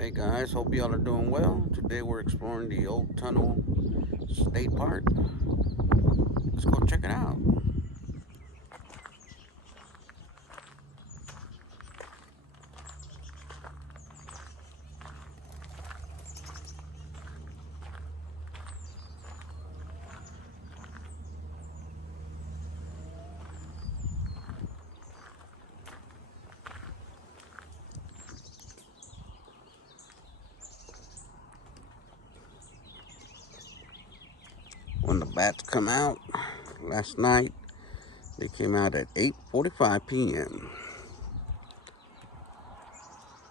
Hey guys, hope y'all are doing well. Today we're exploring the Old Tunnel State Park. Let's go check it out. When the bats come out last night, they came out at 8:45 p.m.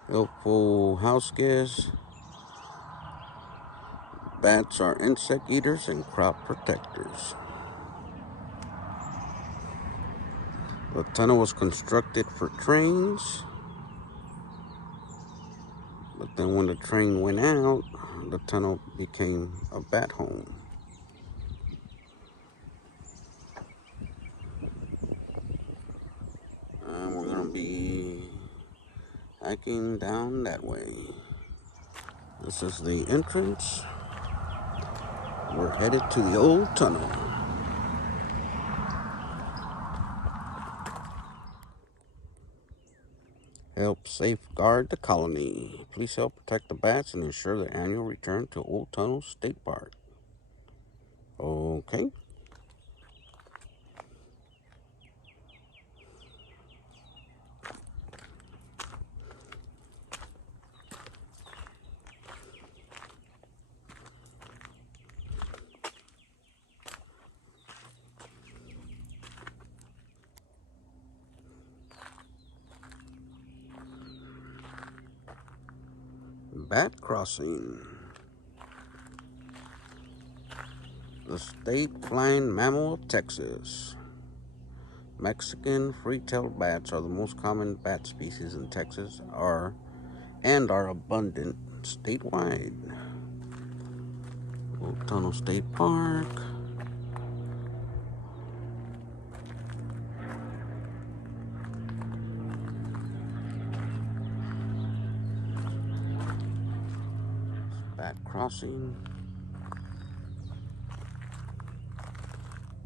Helpful house guests. Bats are insect eaters and crop protectors. The tunnel was constructed for trains, but then when the train went out, the tunnel became a bat home. And we're gonna be hiking down that way. This is the entrance. We're headed to the old tunnel. Help safeguard the colony. Please help protect the bats and ensure the annual return to Old Tunnel State Park. Okay. Bat crossing. The state flying mammal of Texas. Mexican free-tailed bats are the most common bat species in Texas are abundant statewide. Old Tunnel State Park. Bat crossing.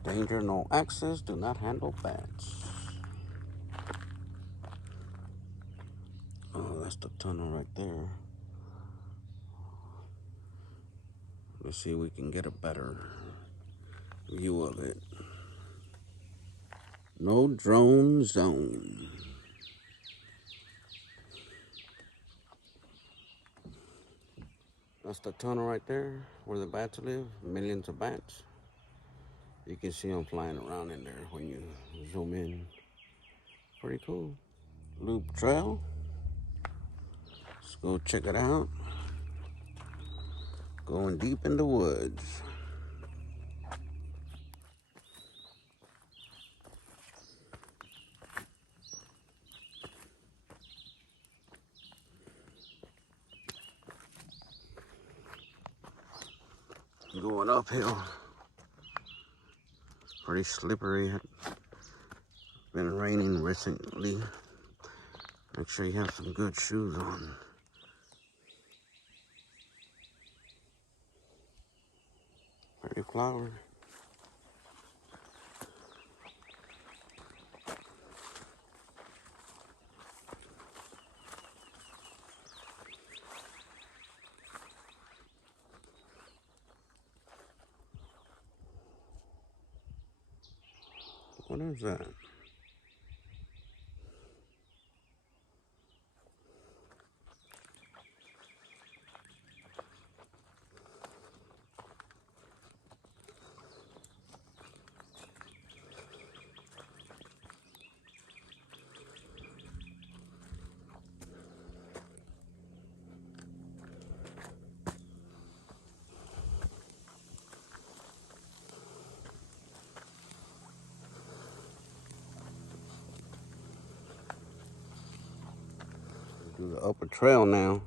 Danger, no access, do not handle bats. Oh, that's the tunnel right there. Let's see if we can get a better view of it. No drone zone. That's the tunnel right there where the bats live. Millions of bats. You can see them flying around in there when you zoom in. Pretty cool. Loop trail. Let's go check it out. Going deep in the woods. Going uphill. Pretty slippery. Been raining recently. Make sure you have some good shoes on. Pretty flower. What is that? Do the upper trail now.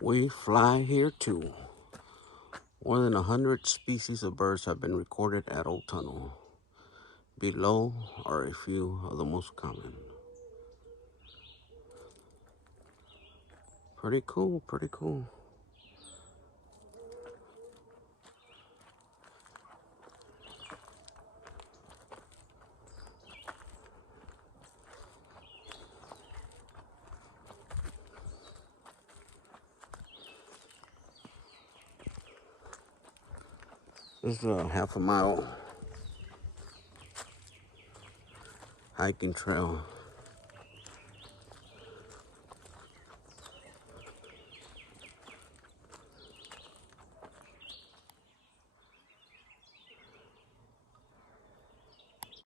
We fly here too. More than 100 species of birds have been recorded at Old Tunnel. Below are a few of the most common. Pretty cool, pretty cool. This is a half a mile hiking trail